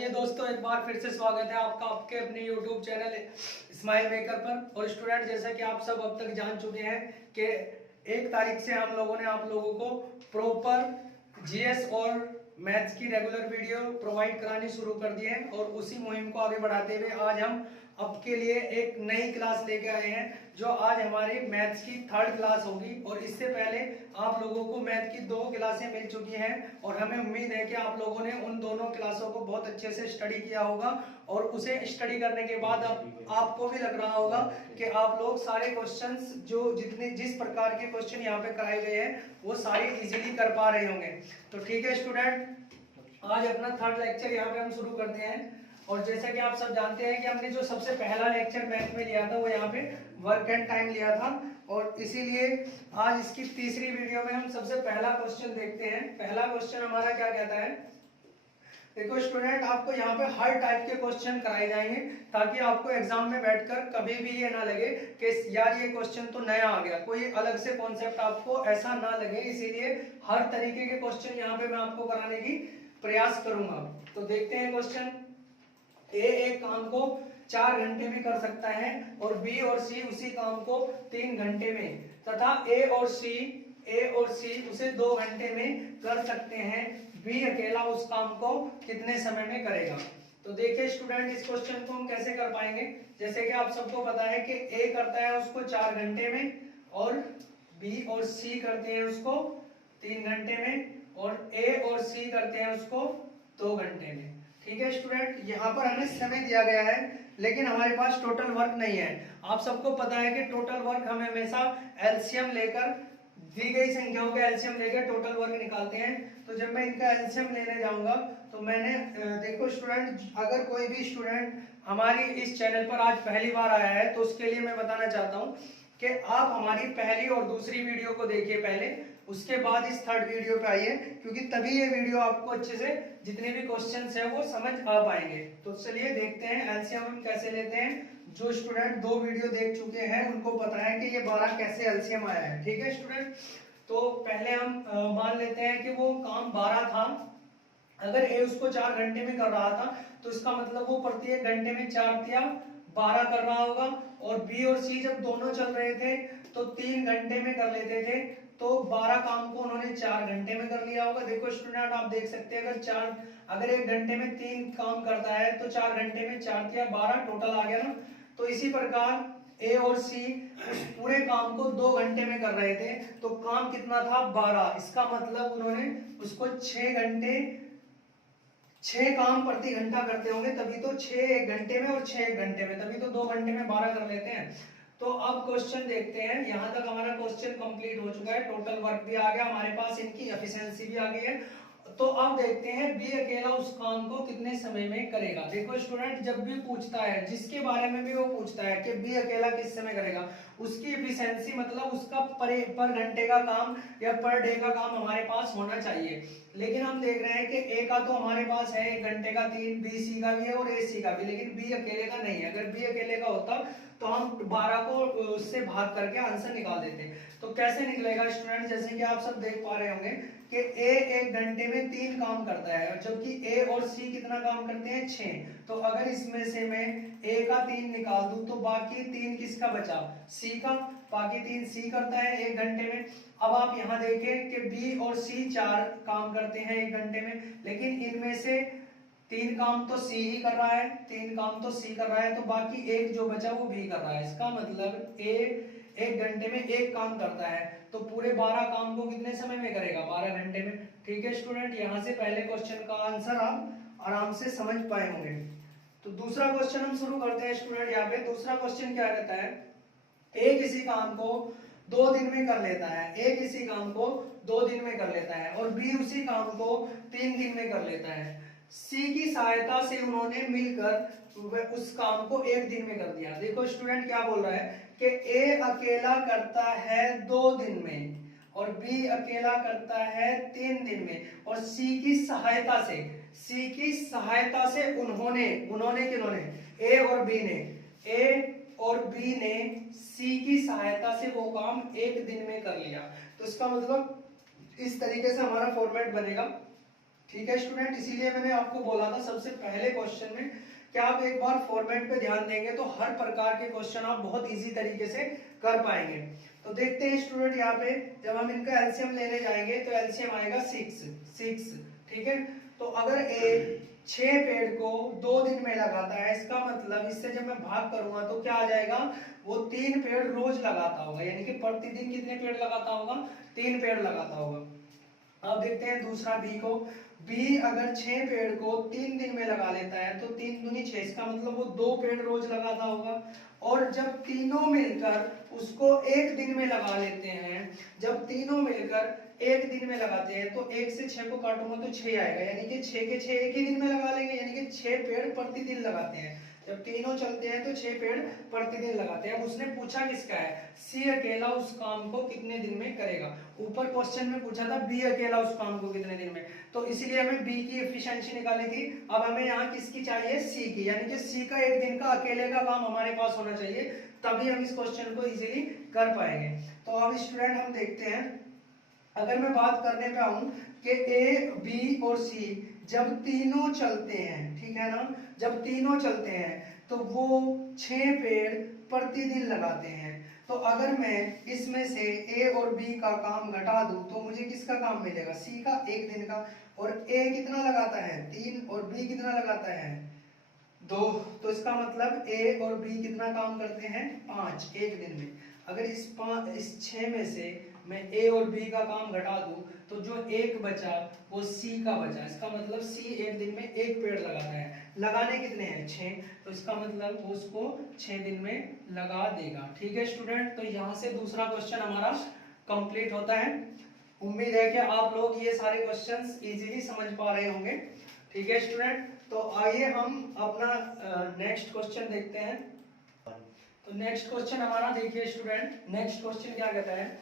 आइए दोस्तों, एक बार फिर से स्वागत है आपका आपके अपने YouTube चैनल स्माइल मेकर पर। और स्टूडेंट, जैसा कि आप सब अब तक जान चुके हैं कि 1 तारीख से हम लोगों ने आप लोगों को प्रॉपर जीएस और मैथ्स की रेगुलर वीडियो प्रोवाइड करानी शुरू कर दी है। और उसी मुहिम को आगे बढ़ाते हुए आज हम आपके लिए एक नई क्लास लेके आए हैं, जो आज हमारी मैथ्स की 3rd क्लास होगी। और इससे पहले आप लोगों को मैथ की 2 क्लासें मिल चुकी हैं और हमें उम्मीद है कि आप लोगों ने उन दोनों क्लासों को बहुत अच्छे से स्टडी किया होगा। और उसे स्टडी करने के बाद आपको भी लग रहा होगा कि आप लोग सारे क्वेश्चंस जिस प्रकार के क्वेश्चन यहाँ पे कराए गए हैं वो सारे इजीली कर पा रहे होंगे। तो ठीक है स्टूडेंट, आज अपना 3rd लेक्चर यहाँ पे हम शुरू करते हैं। और जैसा कि आप सब जानते हैं कि हमने जो सबसे पहला लेक्चर मैथ में लिया था वो यहाँ पे वर्क एंड टाइम लिया था। और इसीलिए आज इसकी तीसरी वीडियो में हम सबसे पहला क्वेश्चन देखते हैं। पहला क्वेश्चन हमारा क्या कहता है। देखो स्टूडेंट, आपको यहाँ पे हर टाइप के क्वेश्चन कराए जाएंगे ताकि आपको एग्जाम में बैठकर कभी भी ये ना लगे कि यार ये क्वेश्चन तो नया आ गया, कोई अलग से कॉन्सेप्ट आपको ऐसा ना लगे। इसीलिए हर तरीके के क्वेश्चन यहाँ पे मैं आपको कराने की प्रयास करूंगा। तो देखते हैं क्वेश्चन। ए एक काम को 4 घंटे में कर सकता है और बी और सी उसी काम को 3 घंटे में, तथा ए और सी उसे 2 घंटे में कर सकते हैं। बी अकेला उस काम को कितने समय में करेगा। तो देखिए स्टूडेंट, इस क्वेश्चन को हम कैसे कर पाएंगे। जैसे कि आप सबको पता है कि ए करता है उसको 4 घंटे में और बी और सी करते हैं उसको 3 घंटे में और ए और सी करते हैं उसको 2 घंटे में। ठीक है स्टूडेंट, यहाँ पर हमें समय दिया गया है लेकिन हमारे पास टोटल वर्क नहीं है। आप सबको पता है कि टोटल वर्क हम हमेशा एलसीएम लेकर, दी गई संख्याओं का एलसीएम लेकर टोटल वर्क निकालते हैं। तो जब मैं इनका एलसीएम लेने जाऊंगा तो मैंने देखो स्टूडेंट, अगर कोई भी स्टूडेंट हमारी इस चैनल पर आज पहली बार आया है तो उसके लिए मैं बताना चाहता हूँ कि आप हमारी पहली और दूसरी वीडियो को देखिए पहले, उसके बाद इस 3rd वीडियो पे आइए, क्योंकि तभी ये वीडियो आपको अच्छे से जितने भी क्वेश्चंस हैं वो समझ आ पाएंगे। तो चलिए देखते हैं एलसीएम हम कैसे लेते हैं। जो स्टूडेंट 2 वीडियो देख चुके हैं उनको पता है कि ये 12 कैसे एलसीएम आया है। ठीक है स्टूडेंट, तो पहले हम मान लेते हैं कि वो काम 12 था। अगर ए उसको 4 घंटे में कर रहा था तो इसका मतलब वो प्रत्येक घंटे में 4 या 12 कर रहा होगा। और बी और सी जब दोनों चल रहे थे तो 3 घंटे में कर लेते थे, तो 12 काम को उन्होंने 4 घंटे में कर लिया होगा। देखो स्टूडेंट, आप देख सकते हैं अगर 1 घंटे में 3 काम करता है तो 4 घंटे में 4 या 12 टोटल आ गया ना। तो इसी प्रकार ए और सी उस पूरे काम को 2 घंटे में कर रहे थे, तो काम कितना था 12। इसका मतलब उन्होंने उसको 6 काम प्रति घंटा करते होंगे, तभी तो 6 1 घंटे में और 6 1 घंटे में, तभी तो 2 घंटे में 12 कर लेते हैं। तो अब क्वेश्चन देखते हैं। यहाँ तक हमारा क्वेश्चन कंप्लीट हो चुका है, टोटल वर्क भी आ गया हमारे पास, इनकी एफिशिएंसी भी आ गई है। तो अब देखते हैं बी अकेला उस काम को कितने समय में करेगा। देखो स्टूडेंट, जब भी पूछता है, जिसके बारे में भी वो पूछता है कि बी अकेला किस समय करेगा, उसकी एफिशिएंसी मतलब उसका पर घंटे का काम या पर डे का काम हमारे पास होना चाहिए। लेकिन हम देख रहे हैं कि ए का तो हमारे पास है 1 घंटे का 3, बी सी का भी है और ए सी का भी, लेकिन बी अकेले का नहीं है। अगर बी अकेले का होता तो हम 12 को उससे भाग करके आंसर निकाल देते। तो कैसे निकलेगा स्टूडेंट, जैसे कि आप सब देख पा रहे होंगे कि ए 1 घंटे में 3 काम करता है, जबकि ए और सी कितना काम करते हैं 6। तो अगर इसमें से मैं ए का 3 निकाल दूं तो बाकी 3 किसका बचा, सी का। बाकी 3 सी करता है 1 घंटे में। अब आप यहाँ देखें कि बी और सी 4 काम करते हैं 1 घंटे में, लेकिन इनमें से 3 काम तो सी ही कर रहा है, 3 काम तो सी कर रहा है, तो बाकी 1 जो बचा वो बी कर रहा है। इसका मतलब ए 1 घंटे में 1 काम करता है, तो पूरे 12 काम को कितने समय में करेगा, 12 घंटे में। ठीक है स्टूडेंट, यहाँ से पहले क्वेश्चन का आंसर आप आराम से समझ पाए होंगे। तो दूसरा क्वेश्चन हम शुरू करते हैं स्टूडेंट। यहाँ पे दूसरा क्वेश्चन क्या कहता है, ए किसी काम को 2 दिन में कर लेता है, ए किसी काम को 2 दिन में कर लेता है और बी उसी काम को 3 दिन में कर लेता है। सी की सहायता से उन्होंने मिलकर उस काम को 1 दिन में कर दिया। देखो स्टूडेंट, क्या बोल रहा है कि ए अकेला करता है 2 दिन में और बी अकेला करता है 3 दिन में, और सी की सहायता से उन्होंने ए और बी ने सी की सहायता से वो काम 1 दिन में कर लिया। तो इसका मतलब इस तरीके से हमारा फॉर्मेट बनेगा ठीक है स्टूडेंट, इसीलिए मैंने आपको बोला था सबसे पहले क्वेश्चन में कि आप एक बार फॉर्मेट पे ध्यान देंगे तो हर प्रकार के क्वेश्चन आप बहुत इजी तरीके से कर पाएंगे। तो देखते हैं स्टूडेंट, यहाँ पे जब हम इनका एलसीएम लेने जाएंगे तो एलसीएम आएगा 6। ठीक है, तो अगर एक 6 पेड़ को 2 दिन में लगाता है, इसका मतलब इससे जब मैं भाग करूंगा तो क्या आ जाएगा, वो 3 पेड़ रोज लगाता होगा, यानी कि प्रतिदिन कितने पेड़ लगाता होगा, 3 पेड़ लगाता होगा। अब देखते हैं दूसरा बी को। बी अगर 6 पेड़ को 3 दिन में लगा लेता है तो 3 दूनी 6, इसका मतलब वो 2 पेड़ रोज लगाता होगा। और जब तीनों मिलकर उसको 1 दिन में लगा लेते हैं, जब तीनों मिलकर 1 दिन में लगाते हैं तो 1 से 6 को काटूंगा तो 6 आएगा, यानी कि 6 के 6 एक ही दिन में लगा लेंगे, यानी कि 6 पेड़ प्रतिदिन लगाते हैं। जब तीनों चलते हैं तो 6 पेड़ प्रतिदिन लगाते हैं। अब उसने पूछा किसका है, सी अकेला उस काम को कितने दिन में करेगा। ऊपर क्वेश्चन में पूछा था बी अकेला उस काम को कितने दिन में, तो इसलिए हमें बी की एफिशिएंसी निकाली थी। अब हमें यहाँ किसकी चाहिए, सी की, यानी कि सी का 1 दिन का अकेले का काम हमारे पास होना चाहिए, तभी हम इस क्वेश्चन को इजीली कर पाएंगे। तो अब स्टूडेंट हम देखते हैं, अगर मैं बात करने पे आऊं कि ए बी और सी जब तीनों चलते हैं, ठीक है ना, जब तीनों चलते हैं तो वो 6 पेड़ प्रतिदिन लगाते हैं। तो अगर मैं इसमें से ए और बी का काम घटा दूं तो मुझे किसका काम मिलेगा, सी का 1 दिन का। और ए कितना लगाता है, 3, और बी कितना लगाता है, 2। तो इसका मतलब ए और बी कितना काम करते हैं, 5 1 दिन में। अगर इस 6 में से मैं ए और बी का काम घटा दूं तो जो 1 बचा वो सी का बचा, इसका मतलब सी 1 दिन में 1 पेड़ लगाता है। लगाने कितने हैं, 6, तो इसका मतलब वो उसको 6 दिन में लगा देगा। ठीक है स्टूडेंट, तो यहाँ से दूसरा क्वेश्चन हमारा कंप्लीट होता है। उम्मीद है कि आप लोग ये सारे क्वेश्चंस इजीली समझ पा रहे होंगे। ठीक है स्टूडेंट, तो आइए हम अपना नेक्स्ट क्वेश्चन देखते हैं। तो नेक्स्ट क्वेश्चन हमारा देखिए स्टूडेंट, नेक्स्ट क्वेश्चन क्या कहता है,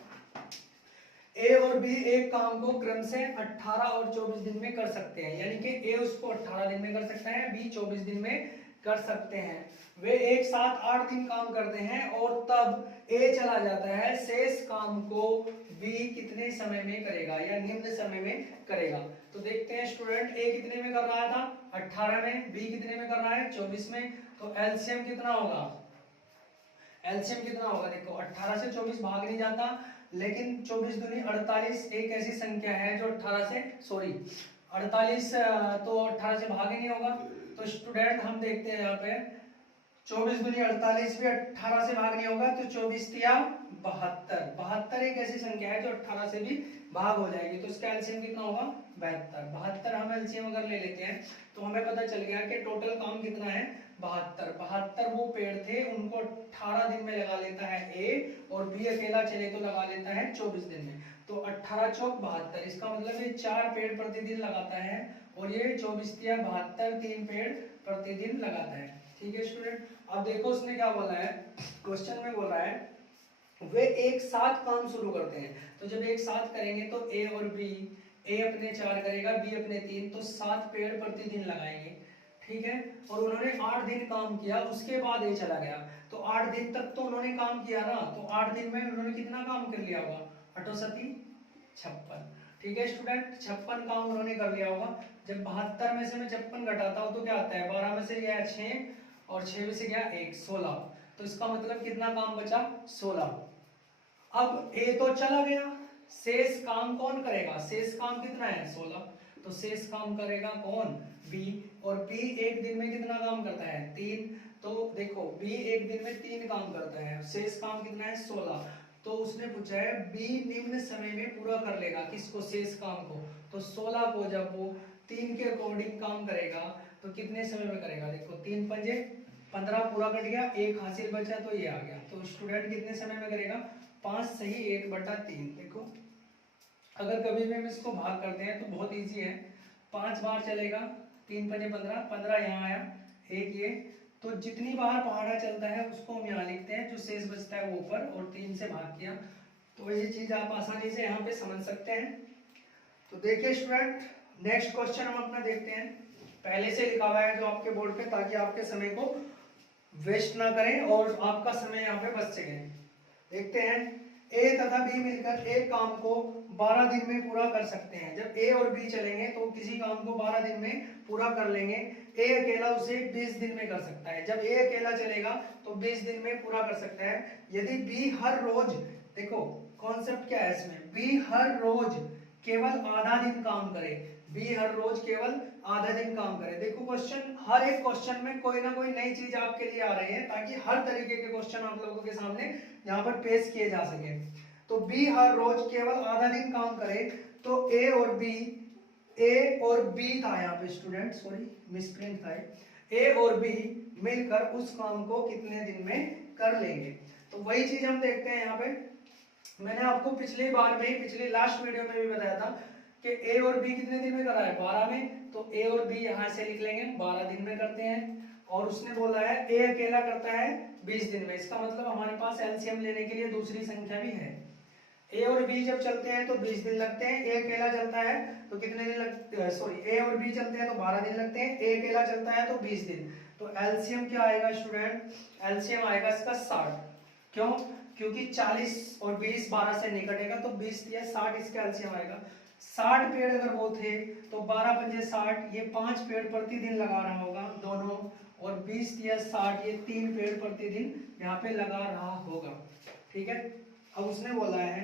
ए और बी एक काम को क्रम से 18 और 24 दिन में कर सकते हैं, यानी कि ए उसको 18 दिन में कर सकता है, बी 24 दिन में कर सकते हैं। वे एक साथ 8 दिन काम करते हैं और तब ए चला जाता है, शेष काम को बी कितने समय में करेगा या निम्न समय में करेगा। तो देखते हैं स्टूडेंट, ए कितने में कर रहा था, 18 में, बी कितने में कर रहा है, 24 में। तो एलसीएम कितना होगा, एलसीएम कितना होगा, देखो 18 से 24 भाग नहीं जाता, लेकिन 24 दूनी 48 एक ऐसी संख्या है जो 18 से 48 तो 18 से भाग ही नहीं होगा। तो स्टूडेंट हम देखते हैं यहाँ पे 24 दूनी 48 भी 18 से भाग नहीं होगा, तो 24 तिया 72 एक ऐसी संख्या है जो 18 से भी भाग हो जाएगी। तो इसका एलसीएम कितना होगा, 72 हम एलसीएम अगर ले लेते हैं तो हमें पता चल गया कि टोटल काम कितना है, 72 वो पेड़ थे, उनको 18 दिन में लगा लेता है ए, और बी अकेला चले तो लगा लेता है 24 दिन में। तो 18 चौक 72, इसका मतलब ये 4 पेड़ प्रतिदिन लगाता है, और ये 24 तिया 72 3 पेड़ प्रतिदिन लगाता है। ठीक है स्टूडेंट, अब देखो उसने क्या बोला है, क्वेश्चन में बोल रहा है वे एक साथ काम शुरू करते हैं। तो जब एक साथ करेंगे तो ए और बी, ए अपने 4 करेगा, बी अपने 3, तो 7 पेड़ प्रतिदिन लगाएंगे। ठीक है, और उन्होंने 8 दिन काम किया, उसके बाद ए चला गया। तो 8 दिन तक तो उन्होंने काम किया ना, तो 8 दिन में उन्होंने कितना काम कर लिया होगा, 8 7 56। ठीक है स्टूडेंट, 56 काम उन्होंने कर लिया होगा। जब 72 में से मैं 56 घटाता हूँ तो क्या आता है, 12 में से गया 6 और 6 में से गया 1, 16। तो इसका मतलब कितना काम बचा, 16। अब ए तो चला गया, शेष काम कौन करेगा, शेष काम कितना है, 16। तो शेष काम करेगा कौन, बी, और बी एक दिन में कितना काम करता है, 3। तो देखो बी एक दिन में 3 काम करता है, शेष काम कितना है, 16। तो उसने पूछा है बी निम्न समय में पूरा कर लेगा किसको, शेष काम को। तो 16 को जब वो 3 के अकॉर्डिंग काम करेगा तो कितने समय में करेगा, देखो 3 पंजे 15 पूरा कट गया, 1 हासिल बचा तो ये आ गया। तो स्टूडेंट कितने समय में करेगा, 5 सही 1/3। देखो अगर कभी भी हम इसको भाग करते हैं तो बहुत इजी है, 5 बार चलेगा, 3 पंजे 15, 15 यहाँ आया, 1 ये, तो जितनी बार पहाड़ा चलता है उसको हम यहाँ लिखते हैं, जो शेष बचता है वो ऊपर, और 3 से भाग किया। तो ये चीज आप आसानी से यहाँ पे समझ सकते हैं। तो देखिए स्टूडेंट, नेक्स्ट क्वेश्चन हम अपना देखते हैं, पहले से लिखा हुआ है जो आपके बोर्ड पे, ताकि आपके समय को वेस्ट ना करें और आपका समय यहाँ पे बच सके। देखते हैं, ए तथा बी मिलकर एक काम को 12 दिन में पूरा कर सकते हैं। जब ए और बी चलेंगे तो किसी काम को 12 दिन में पूरा कर लेंगे। ए अकेला उसे 20 दिन में कर सकता है। जब ए अकेला चलेगा तो 20 दिन में पूरा कर सकता है। यदि बी हर रोज, देखो कॉन्सेप्ट क्या है इसमें, बी हर रोज केवल आधा दिन काम करे, बी हर रोज केवल आधा दिन काम करे। देखो क्वेश्चन, हर एक क्वेश्चन में कोई ना कोई नई चीज आपके लिए आ रही है ताकि हर तरीके के क्वेश्चन आप लोगों के सामने यहाँ पर पेश किए जा सके। तो बी हर रोज केवल आधा दिन काम करे तो ए और बी था यहाँ पे स्टूडेंट, सॉरी मिसप्रिंट था, ए और बी मिलकर उस काम को कितने दिन में कर लेंगे। तो वही चीज हम देखते हैं यहाँ पे। मैंने आपको पिछली लास्ट वीडियो में भी बताया था कि ए और बी कितने दिन में करा है, 12 में। तो ए और बी यहाँ से लिख लेंगे, 12 दिन में करते हैं। और उसने बोला है ए अकेला करता है 20 दिन में। इसका मतलब हमारे पास एलसीएम लेने के लिए दूसरी संख्या भी है। ए और बी जब चलते हैं तो 20 दिन लगते हैं। ए अकेला चलता है तो कितने दिन लगते हैं, सॉरी ए और बी चलते हैं तो 12 दिन लगते हैं। ए अकेला चलता है तो 20 दिन। तो एलसीएम क्या आएगा स्टूडेंट, एलसीएम आएगा इसका 60। क्यों, क्योंकि 40 और 20 12 से निकटेगा तो 20 या 60 इसका एलसीएम आएगा। 60 पेड़ अगर वो थे तो 12 पंजे 60, ये 5 पेड़ प्रतिदिन लगा रहा होगा दोनों, और 20 या 60 ये 3 पेड़ प्रतिदिन यहाँ पे लगा रहा होगा। ठीक है। अब उसने बोला है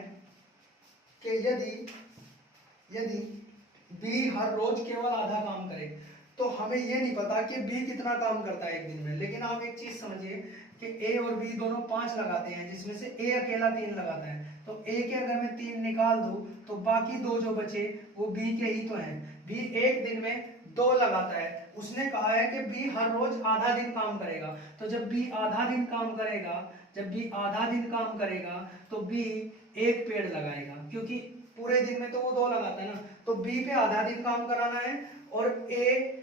कि यदि बी हर रोज केवल आधा काम करे, तो हमें ये नहीं पता कि बी कितना काम करता है एक दिन में। लेकिन आप एक चीज समझिए कि ए और बी दोनों 5 लगाते हैं, जिसमें से ए अकेला 3 लगाता है। तो ए के अगर मैं 3 निकाल दूं तो बाकी 2 जो बचे वो बी के ही तो हैं। बी एक दिन में 2 लगाता है। उसने कहा है कि बी हर रोज आधा दिन काम करेगा। तो जब बी आधा दिन काम करेगा तो बी 1 पेड़ लगाएगा, क्योंकि पूरे दिन में तो वो 2 लगाता है ना। तो बी पे आधा दिन काम कराना है। और ए,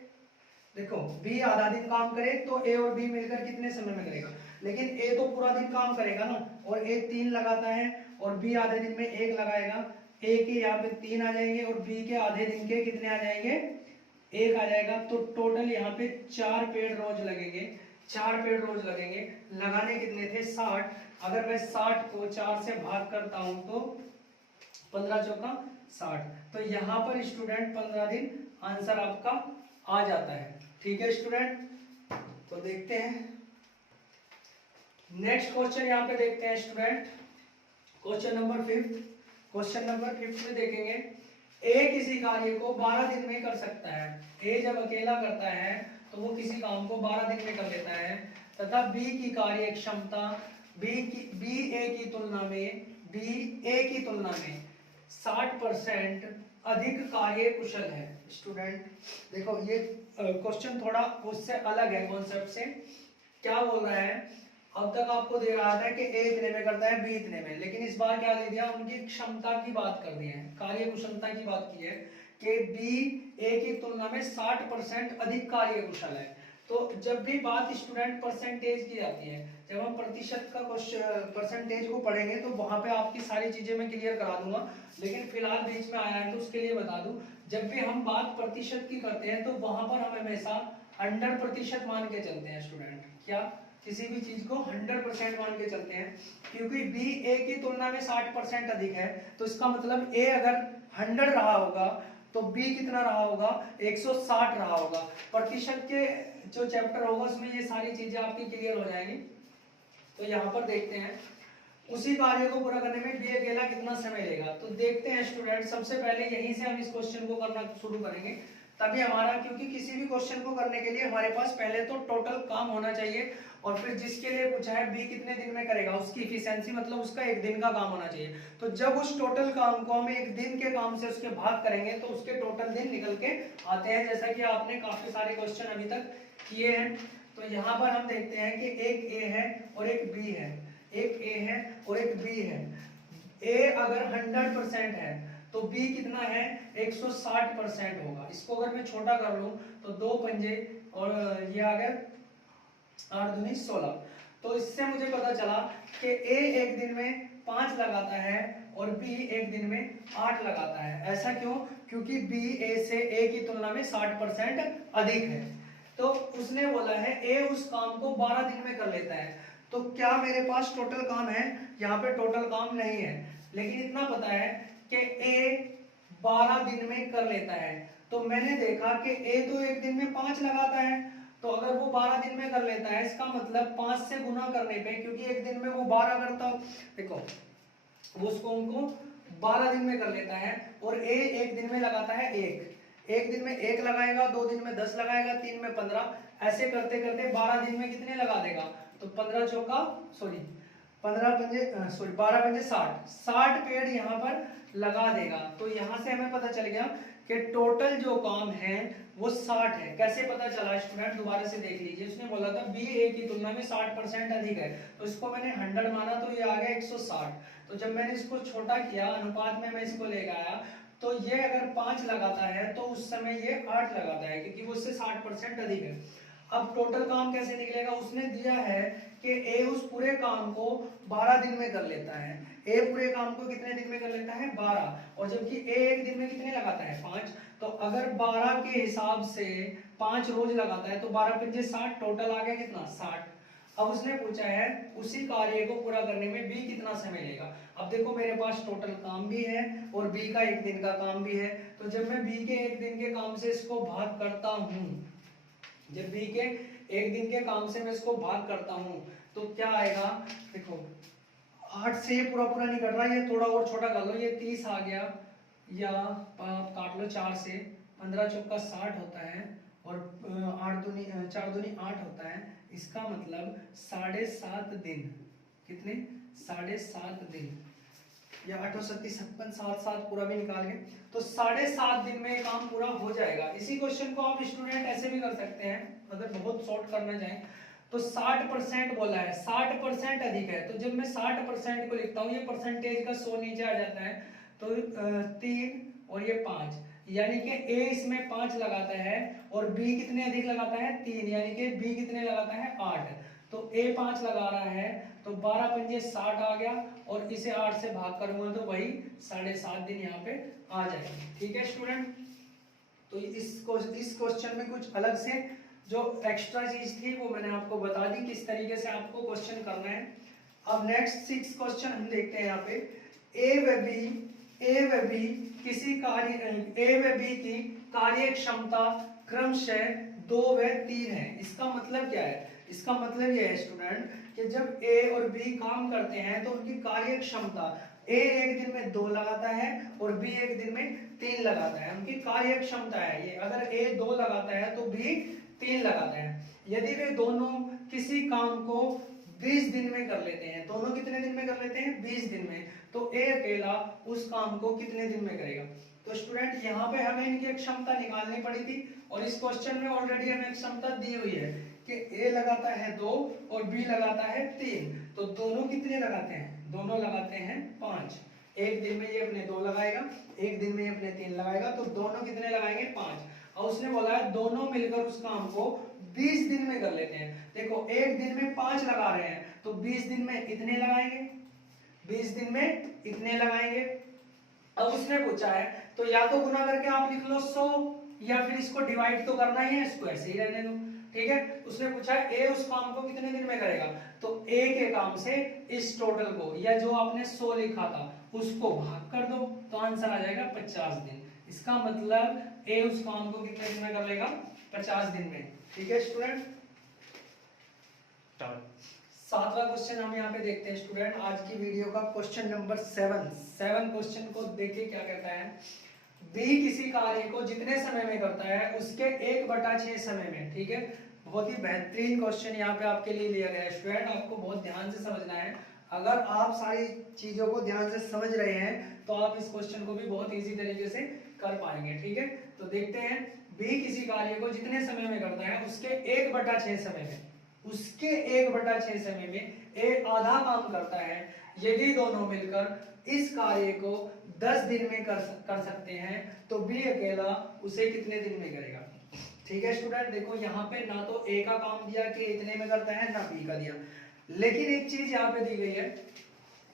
देखो बी आधा दिन काम करे तो ए और बी मिलकर कितने समय में करेगा। लेकिन ए तो पूरा दिन काम करेगा ना, और ए 3 लगाता है और बी आधे दिन में 1 लगाएगा। ए के यहाँ पे 3 आ जाएंगे और बी के आधे दिन के कितने आ जाएंगे, 1 आ जाएगा। तो टोटल यहाँ पे 4 पेड़ रोज लगेंगे। 4 पेड़ रोज लगेंगे। लगाने कितने थे, 60। अगर मैं 60 को 4 से भाग करता हूं तो 15 चौका 60। तो यहाँ पर स्टूडेंट 15 दिन आंसर आपका आ जाता है। ठीक है स्टूडेंट, तो देखते हैं नेक्स्ट क्वेश्चन। यहाँ पे देखते हैं student, question number 5। Question number 5 में देखेंगे, ए किसी कार्य को 12 दिन में कर सकता है। ए जब अकेला करता है तो वो किसी काम को 12 दिन में कर लेता है, तथा बी की कार्य क्षमता बी ए की तुलना में 60% अधिक कार्य कुशल है। स्टूडेंट देखो ये क्वेश्चन थोड़ा उससे अलग है कॉन्सेप्ट से। क्या बोल रहा है, अब तक आपको दे रहा था कि ए इतने में करता है बी इतने में, लेकिन इस बार क्या दे दिया, उनकी क्षमता की बात कर दी है, कार्य कुशलता की बात की है कि बी ए की तुलना में 60% अधिक कार्य कुशल है। तो जब भी बात स्टूडेंट परसेंटेज की जाती है, जब हम प्रतिशत का परसेंटेज को पढ़ेंगे तो वहां पे आपकी सारी चीजें मैं क्लियर करा दूंगा। लेकिन फिलहाल बीच में आया है तो उसके लिए बता दूं, जब भी हम बात प्रतिशत की करते हैं तो वहां पर हम हमेशा 100% मान के चलते हैं स्टूडेंट। क्या, किसी भी चीज को 100% मान के चलते हैं, क्योंकि बी ए की तुलना में 60% अधिक है। तो इसका मतलब ए अगर 100 रहा होगा तो बी कितना रहा होगा, 160 रहा होगा। प्रतिशत के जो चैप्टर होगा उसमें ये सारी चीजें आपकी क्लियर हो जाएंगी। तो यहाँ पर देखते हैं उसी कार्य को पूरा करने में बी अकेला कितना समय लेगा। तो देखते हैं स्टूडेंट, सबसे पहले यहीं से हम इस क्वेश्चन को करना शुरू करेंगे, तभी हमारा, क्योंकि किसी भी क्वेश्चन को करने के लिए हमारे पास पहले तो टोटल काम होना चाहिए, और फिर जिसके लिए पूछा है बी कितने दिन में करेगा उसकी इफिशिएंसी, मतलब उसका 1 दिन का काम होना चाहिए। तो जब उस टोटल काम को हम 1 दिन के काम से उसके भाग करेंगे तो उसके टोटल दिन निकल के आते हैं, जैसा कि आपने काफी सारे क्वेश्चन अभी तक किए हैं। तो यहाँ पर हम देखते हैं कि एक ए है और एक बी है, एक ए है और एक बी है। ए अगर 100% है तो बी कितना है, 160% होगा। इसको अगर मैं छोटा कर लूं तो 2 पंजे और ये आ गया 8 दूनी 16। तो इससे मुझे पता चला कि ए एक दिन में 5 लगाता है और बी एक दिन में 8 लगाता है। ऐसा क्यों, क्योंकि बी ए से ए की तुलना में 60% अधिक है। तो उसने बोला है ए उस काम को 12 दिन में कर लेता है। तो क्या मेरे पास टोटल काम है? यहाँ पे टोटल काम नहीं है, लेकिन इतना पता है कि ए 12 दिन में कर लेता है। तो मैंने देखा कि ए तो एक दिन में 5 लगाता है, तो अगर वो 12 दिन में कर लेता है, इसका मतलब 5 से गुना करने पे, क्योंकि एक दिन में वो 12 करता हो, देखो वो उसको उनको 12 दिन में कर लेता है, और ए एक दिन में लगाता है एक दिन में 1 लगाएगा, 2 दिन में 10 लगाएगा, 3 में 15, ऐसे करते करते 12 दिन में कितने लगा देगा? तो 15 चौका सॉरी 12 पंजे 60 पेड़ यहाँ पर लगा देगा। तो यहाँ से हमें पता चल गया कि टोटल जो काम है वो 60 है। कैसे पता चला स्टूडेंट? दोबारा से देख लीजिए। उसने बोला था बी ए की तुलना में 60% अधिक है, तो इसको मैंने 100 माना, तो ये आ गया 160। तो जब मैंने इसको छोटा किया, अनुपात में मैं इसको ले गया, तो ये अगर 5 लगाता है तो उस समय ये 8 लगाता है, क्योंकि वो उससे 60% अधिक है। अब टोटल काम कैसे निकलेगा? उसने दिया है कि ए उस पूरे काम को 12 दिन में कर लेता है। ए पूरे काम को कितने दिन में कर लेता है? 12। और जबकि ए एक दिन में कितने लगाता है? 5। तो अगर 12 के हिसाब से 5 रोज लगाता है, तो 12 पंजे 60, टोटल आ गया कितना? 60। अब उसने पूछा है उसी कार्य को पूरा करने में बी कितना समय लेगा। अब देखो मेरे पास टोटल काम भी है और बी का एक दिन का काम भी है, तो जब मैं बी के एक दिन के काम से इसको भाग करता हूं, जब बी के एक दिन के काम से मैं इसको भाग करता हूं, तो क्या आएगा? देखो 8 से ये पूरा पूरा नहीं कट रहा, ये थोड़ा और छोटा कर लो, ये 30 आ गया, या आप काट लो 4 से, 15 चौका 60 होता है, और 4 दूनी 8 होता है। इसका मतलब 7.5 दिन। कितने? 7.5 दिन, या 8 और 37 56, 7 पूरा भी निकाल गए, तो 7.5 दिन में ये काम पूरा हो जाएगा। इसी क्वेश्चन को आप स्टूडेंट ऐसे भी कर सकते हैं, अगर बहुत शॉर्ट करना चाहें तो 60% बोला है, 60% अधिक है, तो जब मैं 60% को लिखता हूँ, ये परसेंटेज का 100 नीचे आ जाता है, तो 3 और ये 5, यानी कि ए इसमें 5 लगाता है और बी कितने अधिक लगाता है? 3, यानी कि बी कितने लगाता है? 8। तो ए 5 लगा रहा है, तो 12 पंजे 60 आ गया, और इसे 8 से भाग करूंगा तो वही 7.5 दिन यहाँ पे आ जाएगा। ठीक है स्टूडेंट, तो इस क्वेश्चन में कुछ अलग से जो एक्स्ट्रा चीज थी वो मैंने आपको बता दी, किस तरीके से आपको क्वेश्चन करना है। अब नेक्स्ट 6 क्वेश्चन हम देखते हैं। यहाँ पे ए व बी किसी कार्य, ए व बी की कार्य क्षमता क्रमशः 2 व 3 है। इसका मतलब क्या है? इसका मतलब यह है स्टूडेंट कि जब ए और बी काम करते हैं तो उनकी कार्य क्षमता, ए एक दिन में 2 लगाता है और बी एक दिन में 3 लगाता है, उनकी कार्य क्षमता है ये। अगर ए 2 लगाता है तो बी 3 लगाता है। यदि वे दोनों किसी काम को 20 दिन में कर लेते हैं, दोनों कितने दिन में कर लेते हैं? 20 दिन में, तो ए अकेला उस काम को कितने दिन में करेगा? तो स्टूडेंट यहाँ पे हमें इनकी क्षमता निकालनी पड़ी थी, और इस क्वेश्चन में ऑलरेडी हमें क्षमता दी हुई है कि ए लगाता है 2 और बी लगाता है 3, तो दोनों कितने लगाते हैं? दोनों लगाते हैं 5। एक दिन में ये अपने 2 लगाएगा, एक दिन में ये अपने 3 लगाएगा, तो दोनों कितने लगाएंगे? 5। और उसने बोला है दोनों मिलकर उस काम को 20 दिन में कर लेते हैं। देखो एक दिन में 5 लगा रहे हैं, तो 20 दिन में इतने लगाएंगे, 20 दिन में इतने लगाएंगे। अब उसने पूछा है तो या तो गुना करके आप लिख लो 100, या फिर इसको डिवाइड तो करना ही है, इसको ऐसे ही रहने दो। ठीक है, उसने पूछा है ए उस काम को कितने दिन में करेगा, तो ए के काम से इस टोटल को, या जो आपने 100 लिखा था उसको भाग कर दो, तो आंसर आ जाएगा 50 दिन। इसका मतलब ए उस काम को कितने दिन में कर लेगा? 50 दिन में। ठीक है स्टूडेंट, 7वां क्वेश्चन हम यहाँ पे देखते हैं स्टूडेंट, आज की वीडियो का क्वेश्चन नंबर 7 क्वेश्चन को देखिए क्या कहता है। बी किसी कार्य को जितने समय में करता है उसके 1/6 समय में। ठीक है, बहुत ही बेहतरीन क्वेश्चन यहाँ पे आपके लिए लिया गया है स्टूडेंट, आपको बहुत ध्यान से समझना है। अगर आप सारी चीजों को ध्यान से समझ रहे हैं तो आप इस क्वेश्चन को भी बहुत इजी तरीके से कर पाएंगे। ठीक है, तो देखते हैं, बी किसी कार्य को जितने समय में करता है उसके 1/6 समय में, उसके 1/6 समय में ए आधा काम करता है। यदि दोनों मिलकर इस कार्य को 10 दिन में कर सकते हैं, तो बी अकेला उसे कितने दिन में करेगा? ठीक है स्टूडेंट, देखो यहाँ पे ना तो ए का काम दिया कि इतने में करता है, ना बी का दिया, लेकिन एक चीज यहाँ पे दी गई है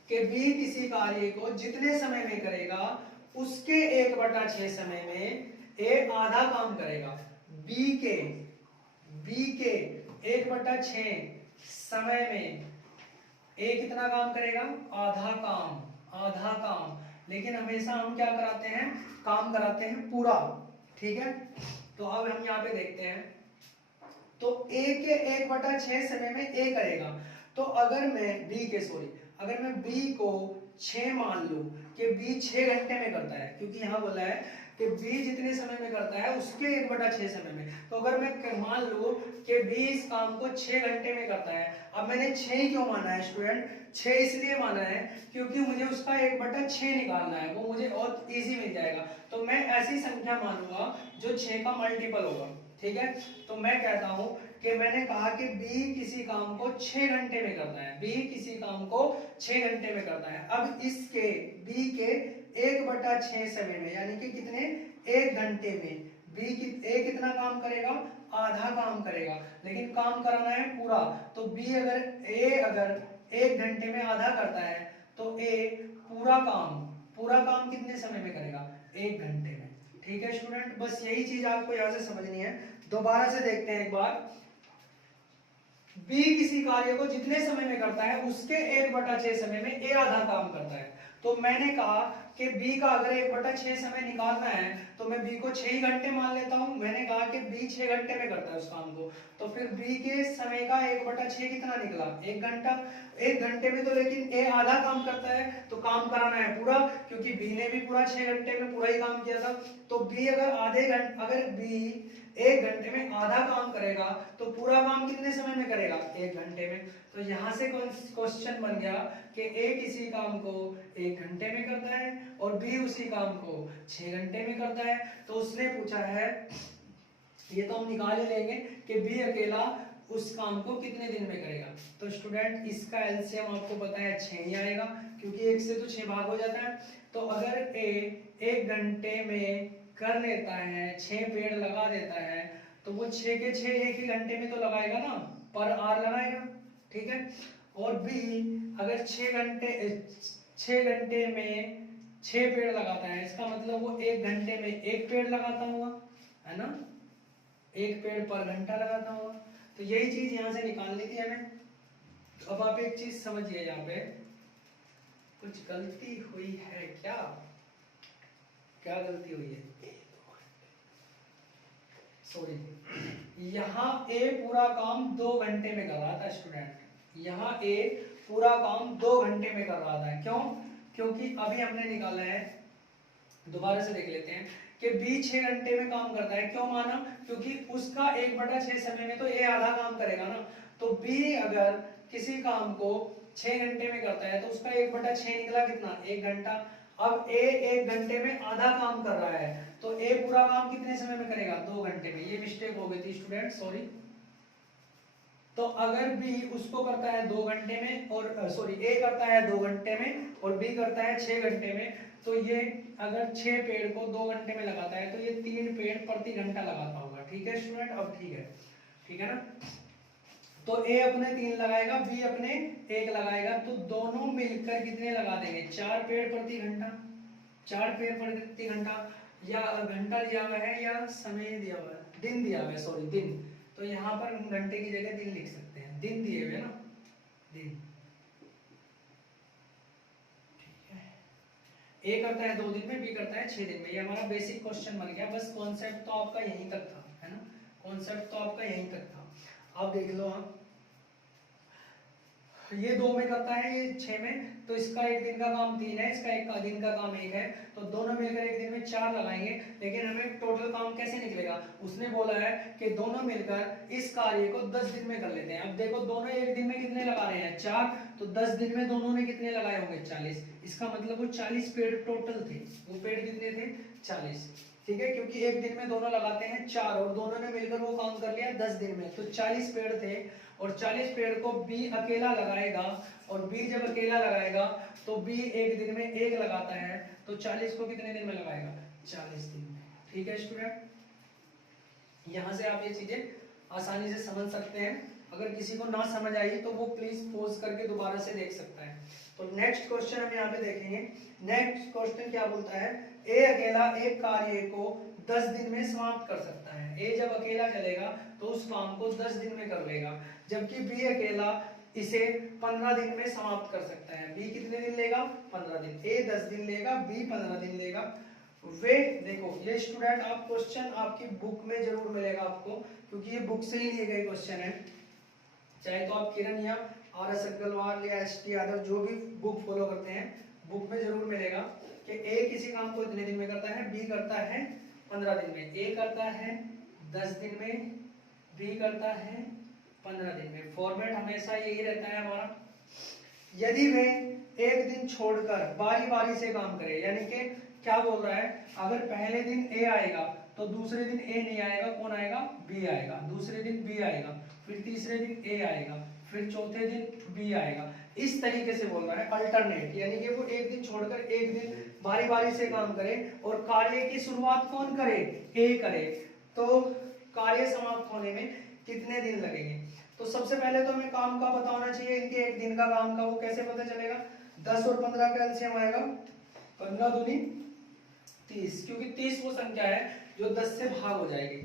कि बी किसी कार्य को जितने समय में करेगा उसके 1/6 समय में ए आधा काम करेगा। बी के 1/6 समय में ए कितना काम करेगा, आधा काम, आधा काम। लेकिन हमेशा हम क्या कराते हैं, काम कराते हैं पूरा, ठीक है। तो अब हम यहाँ पे देखते हैं, तो ए के 1/6 समय में ए करेगा। तो अगर मैं बी के सॉरी अगर मैं बी को 6 मान लूं कि बी 6 घंटे में करता है, क्योंकि यहाँ बोला है कि बी जितने समय में करता है उसके 1/6 समय में, तो अगर मैं मान लूं कि बी इस काम को 6 घंटे में करता है। अब मैंने 6 ही क्यों माना है स्टूडेंट, 6 इसलिए माना है क्योंकि मुझे उसका 1/6 निकालना है, वो मुझे बहुत इजी मिल जाएगा। तो मैं ऐसी संख्या मानूंगा जो 6 का मल्टीपल होगा, ठीक है। तो मैं कहता हूं कि मैंने कहा कि बी किसी काम को 6 घंटे में करता है, बी किसी काम को 6 घंटे में करता है। अब इसके बी के 1/6 समय में, यानी कि कितने, 1 घंटे में बी ए कितना काम करेगा, आधा काम करेगा, लेकिन काम कराना है पूरा। तो बी अगर 1 घंटे में आधा करता है तो ए पूरा काम कितने समय में करेगा, 1 घंटे में, ठीक है स्टूडेंट। बस यही चीज आपको यहां से समझनी है। दोबारा से देखते हैं एक बार, बी किसी कार्य को जितने समय में करता है उसके 1/6 समय में ए आधा काम करता है। तो मैंने कहा कि बी का अगर 1/6 समय निकालना है तो मैं बी को 6 घंटे मान लेता हूं। मैंने कहा कि बी 6 घंटे में करता है उस काम को, तो फिर बी के समय का 1/6 कितना निकला, 1 घंटा। 1 घंटे में तो लेकिन ए आधा काम करता है, तो काम कराना है पूरा, क्योंकि बी ने भी पूरा 6 घंटे में पूरा ही काम किया था। तो बी अगर बी 1 घंटे में आधा काम करेगा तो पूरा काम कितने समय में करेगा, 1 घंटे में। तो यहां से क्वेश्चन बन गया कि ए किसी काम को 1 घंटे में करता है और बी उसी काम को 6 घंटे में करता है। तो उसने पूछा है, ये तो हम निकाल ही लेंगे कि बी अकेला उस काम को कितने दिन में करेगा। तो स्टूडेंट इसका एलसीएम आपको पता है 6 ही आएगा, क्योंकि 1 से तो 6 भाग हो जाता है। तो अगर ए 1 घंटे में कर लेता है, 6 पेड़ लगा देता है, तो वो 6 के 6 एक ही घंटे में तो लगाएगा ना, पर आर लगाएगा, ठीक है। और बी अगर 6 घंटे में 6 पेड़ लगाता है, इसका मतलब वो 1 घंटे में 1 पेड़ लगाता होगा, है ना, 1 पेड़ पर घंटा लगाता होगा। तो यही चीज यहाँ से निकालनी थी हमें। तो अब आप एक चीज समझिए, यहाँ पे कुछ गलती हुई है क्या, क्या गलती हुई है, सॉरी, यहाँ ए पूरा काम 2 घंटे में कर रहा था स्टूडेंट, यहाँ ए पूरा काम 2 घंटे में कर रहा था। क्यों, क्योंकि अभी हमने निकाला है, दोबारा से देख लेते हैं कि बी 6 घंटे में काम करता है। क्यों माना, क्योंकि उसका 1/6 समय में तो ए आधा काम करेगा ना। तो बी अगर किसी काम को 6 घंटे में करता है तो उसका 1/6 निकला कितना, 1 घंटा। अब ए 1 घंटे में आधा काम कर रहा है, तो ए पूरा काम कितने समय में करेगा, 2 घंटे में। ये मिस्टेक हो गई थी स्टूडेंट, सॉरी। तो अगर बी उसको करता है 2 घंटे में, और सॉरी ए करता है 2 घंटे में और बी करता है 6 घंटे में, तो ये अगर 6 पेड़ को 2 घंटे में लगाता है तो ये 3 पेड़ प्रति घंटा लगाता होगा, ठीक है स्टूडेंट। अब ठीक है ना। तो ए अपने 3 लगाएगा, बी अपने 1 लगाएगा, तो दोनों मिलकर कितने लगा देंगे, 4 पेड़ प्रति घंटा। 4 पेड़ प्रति घंटा, या घंटा दिया हुआ है या समय दिया हुआ है, दिन दिया हुआ है, सॉरी दिन। तो यहाँ पर हम घंटे की जगह दिन लिख सकते हैं, दिन दिए हुए ना, दिन। ए करता है 2 दिन में, बी करता है 6 दिन में। ये हमारा बेसिक क्वेश्चन बन गया। बस कॉन्सेप्ट तो आपका यहीं तक था, है ना, कॉन्सेप्ट तो आपका यहीं तक था। अब देख लो आप, ये 2 में करता है, ये 6 में, तो इसका 1 दिन का काम 3 है, इसका 1 दिन का काम 1 है, तो दोनों मिलकर 1 दिन में 4 लगाएंगे। लेकिन हमें टोटल काम कैसे निकलेगा, उसने बोला है कि दोनों मिलकर इस कार्य को 10 दिन में कर लेते हैं। अब देखो दोनों 1 दिन में कितने लगा रहे हैं, 4, तो 10 दिन में दोनों ने कितने लगाए होंगे, 40। इसका मतलब वो 40 पेड़ टोटल थे। वो पेड़ कितने थे, 40, ठीक है, क्योंकि 1 दिन में दोनों लगाते हैं 4 और दोनों ने मिलकर वो काम कर लिया 10 दिन में, तो 40 पेड़ थे। और 40 पेड़ को बी अकेला लगाएगा, और बी जब अकेला लगाएगा तो बी 1 दिन में 1 लगाता है, तो 40 को कितने दिन में लगाएगा, 40 दिन में, ठीक है स्टूडेंट। यहाँ से आप ये चीजें आसानी से समझ सकते हैं। अगर किसी को ना समझ आई तो वो प्लीज पॉज करके दोबारा से देख सकता है। तो नेक्स्ट क्वेश्चन हम यहाँ पे देखेंगे। नेक्स्ट क्वेश्चन क्या बोलता है, ए अकेला एक कार्य को 10 दिन में समाप्त कर सकता है। ए जब अकेला चलेगा तो उस काम को 10 दिन में कर लेगा, जबकि बी अकेला इसे 15 दिन में समाप्त कर सकता है। बी कितने दिन लेगा? 15 दिन। ए 10 दिन लेगा, बी 15 दिन लेगा। वे देखो ये स्टूडेंट आप क्वेश्चन आपकी बुक में जरूर मिलेगा आपको, क्योंकि ये बुक से ही लिए गए क्वेश्चन है। चाहे तो आप किरण या आर एस अग्रवाल या एस टी यादव जो भी बुक फॉलो करते हैं, बुक में जरूर मिलेगा कि ए किसी काम को इतने दिन में करता है, बी करता है 15 दिन में, ए करता है 10 दिन में, बी करता है 15 दिन में। फॉर्मेट हमेशा यही रहता है हमारा। यदि वे एक दिन छोड़कर बारी बारी से काम करे, यानी कि क्या बोल रहा है, अगर पहले दिन ए आएगा तो दूसरे दिन ए नहीं आएगा, कौन आएगा? बी आएगा। दूसरे दिन बी आएगा, फिर तीसरे दिन ए आएगा, फिर चौथे दिन बी आएगा। इस तरीके से बोल रहा है अल्टरनेट, यानी कि वो एक दिन छोड़कर एक दिन बारी बारी से काम करे और कार्य की शुरुआत कौन करे? ए करे। तो कार्य समाप्त होने में कितने दिन लगेंगे? तो सबसे पहले तो हमें काम का पता होना चाहिए, इनके एक दिन का काम का। वो कैसे पता चलेगा? 10 और 15 का एलसीएम आएगा 15 दूनी 30, क्योंकि 30 वो संख्या है जो 10 से भाग हो जाएगी।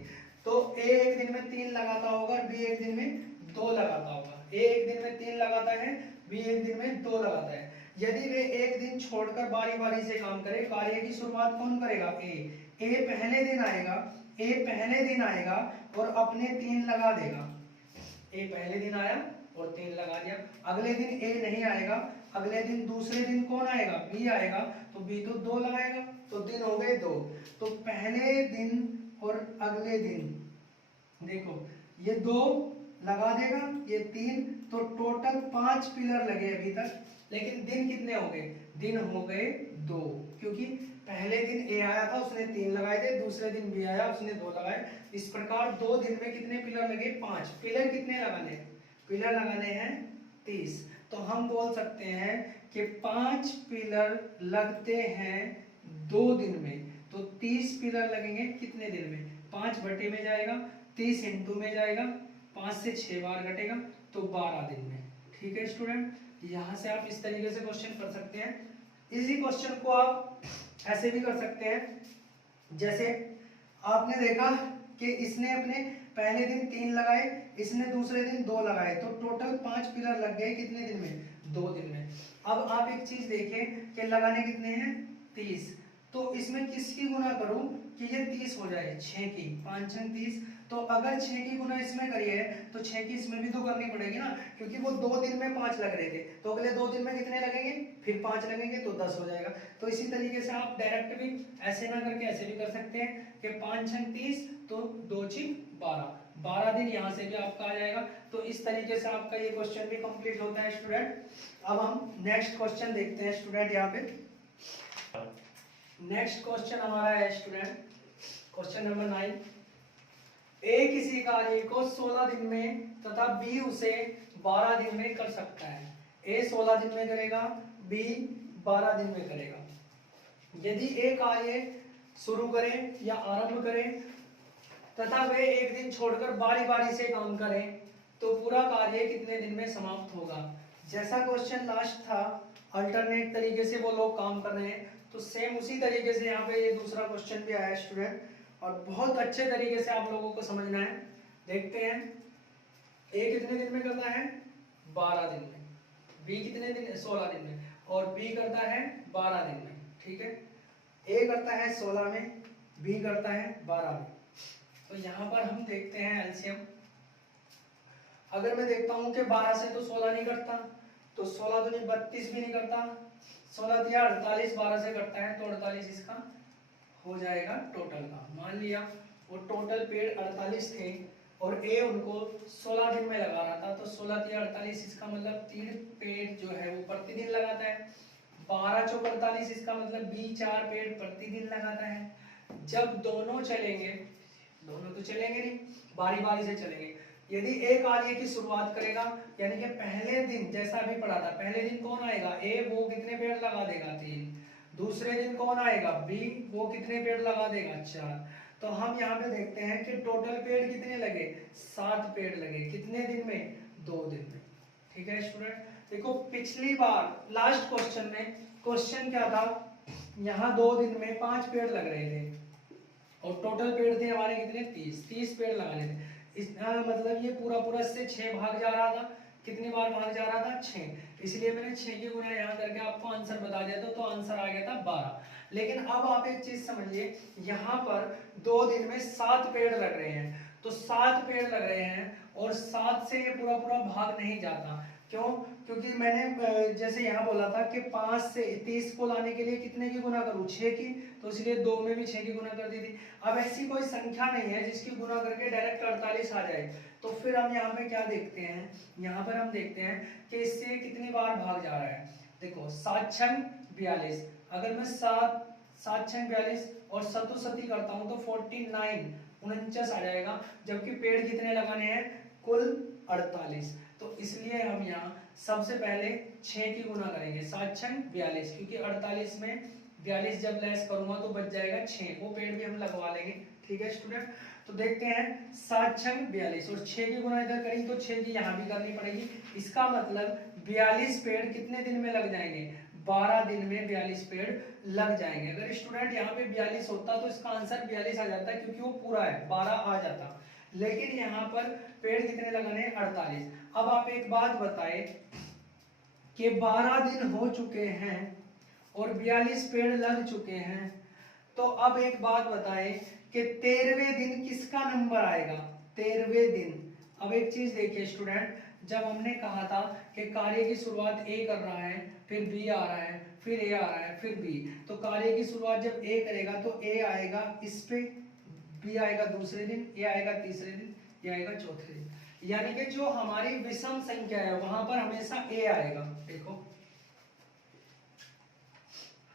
तो ए एक दिन में 3 लगाता होगा और बी एक दिन में 2 लगाता होगा। ए एक दिन में 3 लगाता है, बी एक दिन में 2 लगाता है। यदि वे एक दिन छोड़कर बारी बारी से काम करे, कार्य की शुरुआत कौन करेगा? ए पहले दिन आएगा, ए पहले दिन आएगा और अपने 3 लगा देगा। ए पहले दिन आया और 3 लगा दिया। अगले दिन ए नहीं आएगा, अगले दिन दूसरे दिन कौन आएगा? बी आएगा, तो बी तो 2 लगाएगा, तो दिन हो गए 2। तो पहले दिन और अगले दिन देखो ये 2 लगा देगा, ये 3, तो टोटल 5 पिलर लगे अभी तक। लेकिन दिन कितने हो गए? दिन हो गए 2, क्योंकि पहले दिन ए आया था उसने 3 लगाए थे, दूसरे दिन बी आया उसने 2 लगाए। इस प्रकार 2 दिन में कितने पिलर लगे? 5। पिलर कितने लगाने? पिलर लगाने हैं 30। तो हम बोल सकते हैं कि 5 पिलर लगते हैं 2 दिन में। तो 30 पिलर लगेंगे कितने दिन में? 5 बटे में जाएगा, 30 इंटू में जाएगा, 5 से 6 बार घटेगा, तो 12 दिन में। ठीक है स्टूडेंट, यहाँ से आप इस तरीके से क्वेश्चन कर सकते हैं। इसी क्वेश्चन को आप ऐसे भी कर सकते हैं, जैसे आपने देखा कि इसने अपने पहले दिन 3 लगाए, इसने दूसरे दिन 2 लगाए, तो टोटल 5 पिलर लग गए कितने दिन में? 2 दिन में। अब आप एक चीज देखें कि लगाने कितने हैं? 30। तो इसमें किसकी गुना करूं कि ये 30 हो जाए? 6 की। 5 छंग 30। तो अगर 6 की गुना इसमें करिए तो 6 की इसमें भी तो करनी पड़ेगी ना, क्योंकि वो 2 दिन में 5 लग रहे थे, तो अगले 2 दिन में कितने लगेंगे? फिर 5 लगेंगे, तो 10 हो जाएगा। तो इसी तरीके से आप डायरेक्ट भी ऐसे ना करके ऐसे भी कर सकते हैं कि 5 छंग 30, तो 2 छीक 12, 12 दिन यहाँ से भी आपका आ जाएगा। तो इस तरीके से आपका ये क्वेश्चन भी कंप्लीट होता है स्टूडेंट। अब हम नेक्स्ट क्वेश्चन देखते हैं स्टूडेंट। यहाँ पे नेक्स्ट क्वेश्चन हमारा है स्टूडेंट, क्वेश्चन नंबर 9। ए किसी कार्य को 16 दिन में तथा बी उसे 12 दिन में कर सकता है। ए 16 दिन में करेगा, बी 12 दिन में करेगा। यदि ए कार्य शुरू करे या आरंभ करे तथा वे एक दिन छोड़कर बारी बारी से काम करें, तो पूरा कार्य कितने दिन में समाप्त होगा? जैसा क्वेश्चन लास्ट था, अल्टरनेट तरीके से वो लोग काम कर रहे हैं, तो सेम उसी तरीके से यहाँ पे ये दूसरा क्वेश्चन भी आया स्टूडेंट, और बहुत अच्छे तरीके से आप लोगों को समझना है। देखते हैं ए कितने दिन में करता है? 12 दिन में। बी कितने दिन? 16 दिन में। और बी करता है 12 दिन में। ठीक है, ए करता है 16 में, बी करता है 12 में। तो यहाँ पर हम देखते हैं एलसीएम। अगर मैं देखता हूँ कि 12 से तो 16 नहीं करता, तो 16 दूनी 32 भी नहीं करता, 16 दिया 48, 12 से करता है, तो 48 इसका हो जाएगा टोटल का। मान लिया वो टोटल पेड़ 48 थे और ए उनको 16 दिन में लगा रहा था, तो 16 दिया 48, इसका मतलब 3 पेड़ जो है वो प्रतिदिन लगाता है। 12 चौक 48, इसका मतलब बी 4 पेड़ प्रतिदिन लगाता है। जब दोनों चलेंगे, दोनों तो चलेंगे नहीं, बारी बारी से चलेंगे। यदि ए कार्य की शुरुआत करेगा, यानी कि पहले दिन जैसा अभी पढ़ा था, पहले दिन कौन आएगा? ए, वो कितने पेड़ लगा देगा? 3। दूसरे दिन कौन आएगा? बी, वो कितने पेड़ लगा देगा? 4। तो हम यहाँ पे देखते हैं कि टोटल पेड़ कितने लगे? 7 पेड़ लगे। कितने दिन में? 2 दिन में। ठीक है स्टूडेंट, देखो पिछली बार लास्ट क्वेश्चन में क्वेश्चन क्या था? यहाँ 2 दिन में 5 पेड़ लग रहे थे और टोटल पेड़ थे हमारे कितने? 30 पेड़ लगाने थे। इस मतलब ये पूरा पूरा से 6 भाग जा रहा था, कितनी बार भाग जा रहा था 6, इसलिए मैंने 6 की गुना यहाँ करके आपको आंसर बता दिया था, तो आंसर आ गया था 12। लेकिन अब आप एक चीज समझिए, यहाँ पर 2 दिन में 7 पेड़ लग रहे हैं, तो 7 पेड़ लग रहे हैं और 7 से ये पूरा पूरा भाग नहीं जाता। क्यों? क्योंकि मैंने जैसे यहाँ बोला था कि 5 से 30 को लाने के लिए कितने की गुना करूँ, 6 की, तो इसलिए 2 में भी 6 की गुना कर दी थी। अब ऐसी कोई संख्या नहीं है जिसकी गुना करके डायरेक्ट 48 आ जाए, तो फिर हम यहाँ पे क्या देखते हैं, यहाँ पर हम देखते हैं कि इससे कितनी बार भाग जा रहा है। देखो 7 छंग 42, अगर मैं 7 छंग 42 और सतु सती करता हूँ तो 49 49 आ जाएगा, जबकि पेड़ कितने लगाने हैं, कुल 48। तो इसलिए हम यहाँ सबसे पहले 6 की गुना करेंगे, 7 छंग 42, क्योंकि 48 में 42 जब लेस करूंगा तो बच जाएगा 6, वो पेड़ भी हम लगवा लेंगे। ठीक है स्टूडेंट, तो देखते हैं 7 छंग 42 और 6 की गुना इधर करेंगे तो 6 की यहाँ भी करनी पड़ेगी। इसका मतलब 42 पेड़ कितने दिन में लग जाएंगे, 12 दिन में 42 पेड़ लग जाएंगे। अगर स्टूडेंट यहाँ पे 42 होता तो इसका आंसर 42 आ जाता, क्योंकि वो पूरा है, 12 आ जाता। लेकिन यहाँ पर पेड़ कितने लगाने हैं, 48। अब आप एक बात बताए कि 12 दिन हो चुके हैं और 42 पेड़ लग चुके हैं, तो अब एक बात बताए कि 13वें दिन किसका नंबर आएगा, 13वें दिन। अब एक चीज देखिए स्टूडेंट, जब हमने कहा था कि कार्य की शुरुआत ए कर रहा है, फिर बी आ रहा है, फिर ए आ रहा है, फिर बी, तो कार्य की शुरुआत जब ए करेगा तो ए आएगा इस पे, बी आएगा दूसरे दिन, ए आएगा तीसरे दिन, ए आएगा चौथे दिन। यानी कि जो हमारी विषम संख्या है वहां पर हमेशा ए आएगा, देखो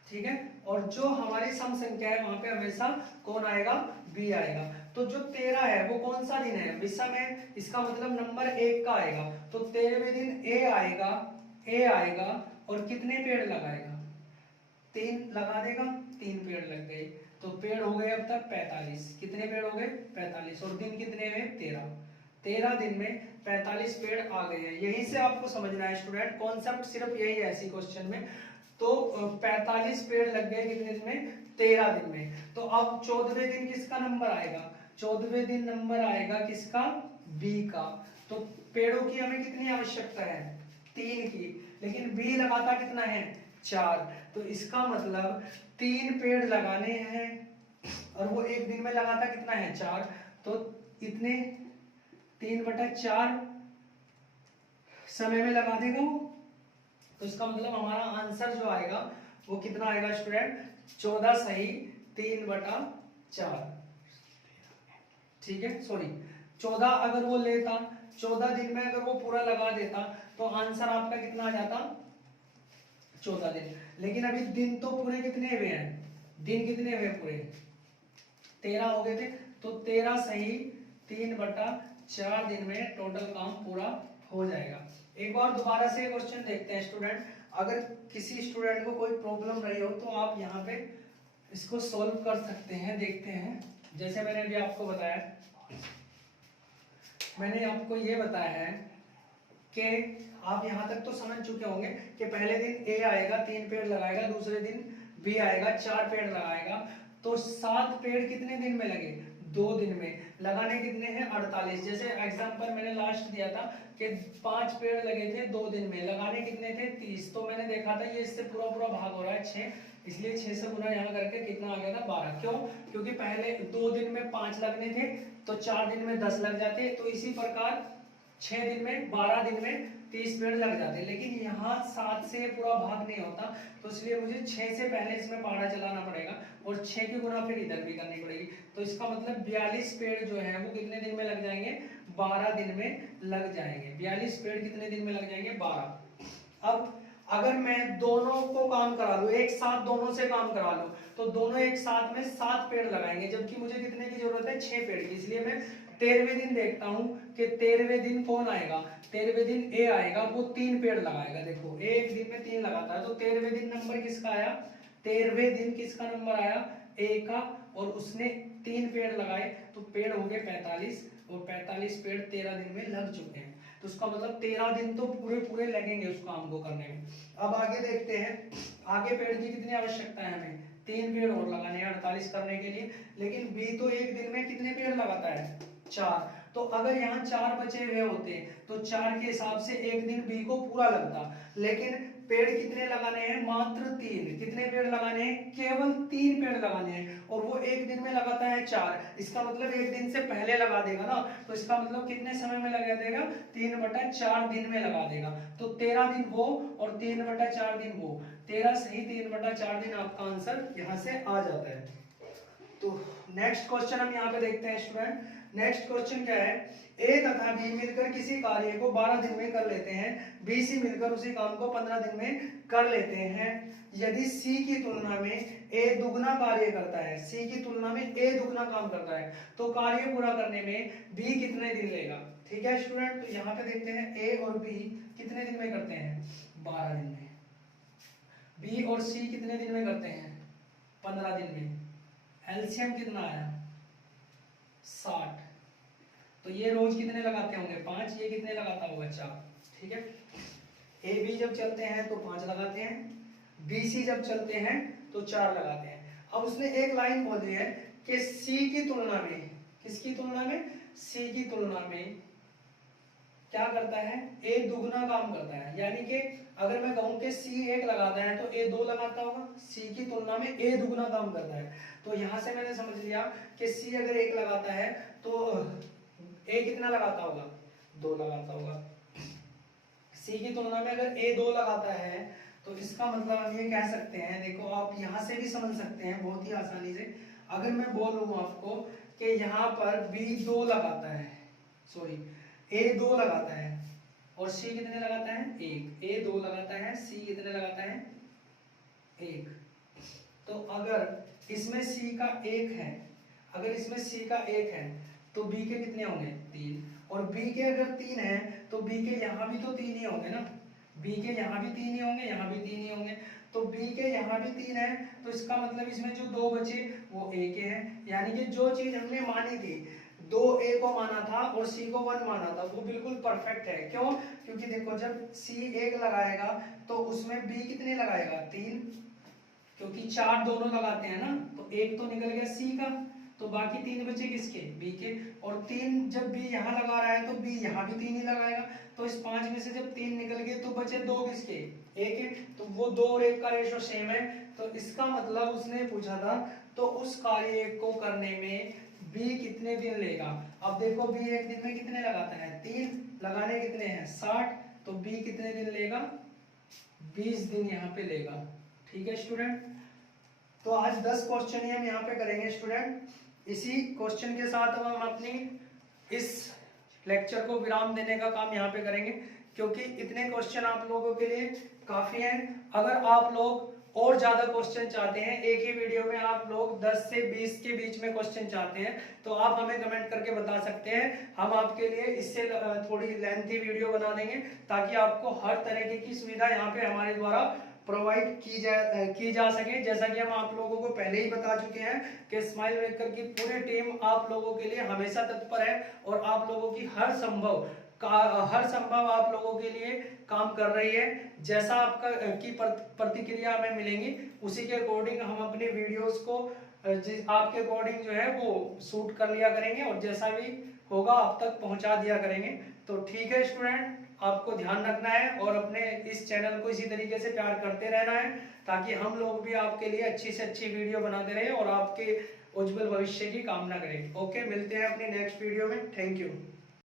ठीक है, और जो हमारी सम संख्या है वहां पे हमेशा कौन आएगा, बी आएगा। तो जो 13 है वो कौन सा दिन है, विषम है, इसका मतलब नंबर 1 का आएगा, तो 13वें दिन ए आएगा, ए आएगा और कितने पेड़ लगाएगा, 3 लगा देगा, 3 पेड़ लग गए, तो पेड़ हो गए अब तक 45। कितने पेड़ हो गए, 45, और दिन कितने हुए, 13। 13 दिन में 45 पेड़ आ गए हैं। यहीं से आपको समझना है स्टूडेंट, कॉन्सेप्ट सिर्फ यही है इसी क्वेश्चन में। तो 45 पेड़ लग गए कितने दिन में, 13 दिन में। तो अब 14वें दिन किसका नंबर आएगा, 14वें दिन नंबर आएगा किसका, बी का। तो पेड़ों की हमें कितनी आवश्यकता है, 3 की, लेकिन बी लगाता कितना है, 4। तो इसका मतलब 3 पेड़ लगाने हैं और वो एक दिन में लगाता कितना है, 4, तो इतने 3/4 समय में लगा देगा वो। तो इसका मतलब हमारा आंसर जो आएगा वो कितना आएगा स्टूडेंट, 14 सही 3/4। ठीक है, सॉरी 14 अगर वो लेता, 14 दिन में अगर वो पूरा लगा देता तो आंसर आपका कितना आ जाता, 14 दिन। लेकिन अभी दिन तो पूरे कितने हुए हैं, दिन कितने हुए पूरे, 13 हो गए थे, तो 13 सही 3/4 दिन में टोटल काम पूरा हो जाएगा। एक बार दोबारा से क्वेश्चन देखते हैं स्टूडेंट, अगर किसी स्टूडेंट को कोई प्रॉब्लम रही हो तो आप यहाँ पे इसको सॉल्व कर सकते हैं। देखते हैं, जैसे मैंने अभी आपको बताया, मैंने आपको ये बताया है कि आप यहाँ तक तो समझ चुके होंगे कि पहले दिन ए आएगा 3 पेड़ लगाएगा, दूसरे दिन बी आएगा 4 पेड़ लगाएगा, तो 7 पेड़ कितने दिन में लगे, 2 दिन में। लगाने कितने हैं, 48। जैसे एग्जांपल मैंने लास्ट दिया था कि 5 पेड़ लगे थे 2 दिन में, लगाने कितने थे, 30। तो मैंने देखा था ये इससे पूरा पूरा भाग हो रहा है 6, इसलिए 6 से गुना यहाँ करके कितना आ गया था, 12। क्यों, क्योंकि पहले 2 दिन में 5 लगने थे, तो 4 दिन में 10 लग जाते, तो इसी प्रकार 6 दिन में 12 दिन में 30 पेड़ लग जाते। लेकिन यहाँ 7 से पूरा भाग नहीं होता, तो इसलिए मुझे 6 से पहले इसमें पारा चलाना पड़ेगा और 6 की गुना फिर इधर भी करनी पड़ेगी। तो इसका मतलब 42 पेड़ जो है वो कितने दिन में लग जाएंगे, 12 दिन में लग जाएंगे। 42 पेड़ कितने दिन में लग जाएंगे, 12। अब अगर मैं दोनों को काम करा लूं, एक साथ दोनों से काम करा लूं, तो दोनों एक साथ में 7 पेड़ लगाएंगे, जबकि मुझे कितने की जरूरत है, 6 पेड़ की। इसलिए मैं 13वें दिन देखता हूं कि 13वें दिन कौन आएगा, 13वें दिन ए आएगा, वो 3 पेड़ लगाएगा। देखो ए एक दिन में 3 लगाता है, तो 13वें दिन नंबर किसका आया, 13वें दिन किसका नंबर आया, ए का, और उसने 3 पेड़ लगाए, तो पेड़ हो गए 45, और 45 पेड़ 13 दिन में लग चुके हैं। तो उसका मतलब 13 दिन तो पूरे पूरे लगेंगे उस काम को करने में। अब आगे देखते हैं, आगे पेड़ की कितनी आवश्यकता है, हमें 3 पेड़ और लगाने हैं 48 करने के लिए। लेकिन बी तो एक दिन में कितने पेड़ लगाता है, 4, तो अगर यहाँ 4 बचे हुए होते तो 4 के हिसाब से एक दिन बी को पूरा लगता, लेकिन पेड़ कितने लगाने हैं, मात्र 3। कितने पेड़ लगाने हैं, केवल 3 पेड़ लगाने हैं, और वो एक दिन में लगाता है 4। इसका मतलब एक दिन से पहले लगा देगा ना, तो इसका मतलब कितने समय में लगा देगा, 3/4 दिन में लगा देगा। तो 13 दिन वो और 3/4 दिन वो, 13 सही 3/4 दिन आपका आंसर यहाँ से आ जाता है। तो नेक्स्ट क्वेश्चन हम यहाँ पे देखते हैं स्टूडेंट। नेक्स्ट क्वेश्चन क्या है, ए तथा बी मिलकर किसी कार्य को 12 दिन में कर लेते हैं, बी सी मिलकर उसी काम को 15 दिन में कर लेते हैं। यदि सी की तुलना में ए दुगना कार्य करता है, सी की तुलना में ए दुगना काम करता है, तो कार्य पूरा करने में बी कितने दिन लेगा। ठीक है स्टूडेंट, तो यहाँ पे देखते हैं ए और बी कितने दिन में करते हैं, 12 दिन में। बी और सी कितने दिन में करते हैं, 15 दिन में। एलसीएम कितना आया, 60। तो ये रोज कितने लगाते होंगे, 5। ये कितने लगाता होगा, 4। ठीक है, ए बी जब चलते हैं तो 5 लगाते हैं, बी सी जब चलते हैं तो 4 लगाते हैं। अब उसने एक लाइन बोल दी है कि सी की तुलना में, किसकी तुलना में, सी की तुलना में क्या करता है, ए दुगना काम करता है। यानी कि अगर मैं कहूं कि सी 1 लगाता है तो ए 2 लगाता होगा, सी की तुलना में ए दुगना काम करता है। तो यहां से मैंने समझ लिया कि सी अगर 1 लगाता है तो ए कितना लगाता होगा, 2 लगाता होगा। सी की तुलना में अगर ए 2 लगाता है तो इसका मतलब हम ये कह सकते हैं, देखो आप यहां से भी समझ सकते हैं बहुत ही आसानी से। अगर मैं बोलूं आपको कि यहाँ पर बी 2 लगाता है, सॉरी ए 2 लगाता है और सी कितने लगाता है, 1। ए 2 लगाता है, सी कितने लगाता है, 1। तो अगर इसमें सी का 1 है, अगर इसमें सी का 1 है तो बी के कितने होंगे, 3। और बी के अगर 3 है तो बी के यहाँ भी तो 3 ही होंगे ना, बी के यहाँ भी 3 ही होंगे, यहाँ भी 3 ही होंगे। तो बी के यहाँ भी 3 है, तो इसका मतलब इसमें जो 2 बचे वो ए के हैं। यानी कि जो चीज हमने मानी थी, 2 ए को माना था और सी को 1 माना था, वो बिल्कुल परफेक्ट है। क्यों, क्योंकि देखो जब सी 1 लगाएगा तो उसमें बी कितने लगाएगा, 3, क्योंकि 4 दोनों लगाते हैं ना, तो 1 तो निकल गया सी का, तो बाकी 3 बचे किसके, बी के। और 3 जब बी यहाँ लगा रहा है तो बी यहाँ भी 3 ही लगाएगा, तो इस 5 में से जब 3 निकल गए तो बचे 2 किसके, ए के। तो वो 2 और 1 का रेशो सेम है, तो इसका मतलब उसने पूछा था तो उस कार्य को करने में बी कितने दिन लेगा। अब देखो बी एक दिन में कितने लगाता है, 3 लगाने कितने हैं, 60। तो बी कितने दिन लेगा, 20 दिन यहाँ पे लेगा। ठीक है स्टूडेंट, तो आज 10 क्वेश्चन ही हम यहाँ पे करेंगे स्टूडेंट। इसी क्वेश्चन के साथ अब हम अपनी इस लेक्चर को विराम देने का काम यहाँ पे करेंगे, क्योंकि इतने क्वेश्चन आप लोगों के लिए काफी हैं। अगर आप लोग और ज्यादा क्वेश्चन चाहते हैं, एक ही वीडियो में आप लोग 10 से 20 के बीच में क्वेश्चन चाहते हैं, तो आप हमें कमेंट करके बता सकते हैं। हम आपके लिए इससे थोड़ी लेंथी वीडियो बना देंगे, ताकि आपको हर तरह की सुविधा यहाँ पे हमारे द्वारा प्रोवाइड की जा सके। जैसा कि हम आप लोगों को पहले ही बता चुके हैं कि स्माइल मेकर की पूरी टीम आप लोगों के लिए हमेशा तत्पर है, और आप लोगों की हर संभव आप लोगों के लिए काम कर रही है। जैसा आपका की प्रतिक्रिया हमें मिलेंगी, उसी के अकॉर्डिंग हम अपने वीडियोस को आपके अकॉर्डिंग जो है वो शूट कर लिया करेंगे, और जैसा भी होगा आप तक पहुंचा दिया करेंगे। तो ठीक है स्टूडेंट, आपको ध्यान रखना है और अपने इस चैनल को इसी तरीके से प्यार करते रहना है, ताकि हम लोग भी आपके लिए अच्छी से अच्छी वीडियो बनाते रहें और आपके उज्जवल भविष्य की कामना करें। ओके, मिलते हैं अपनी नेक्स्ट वीडियो में। Thank you.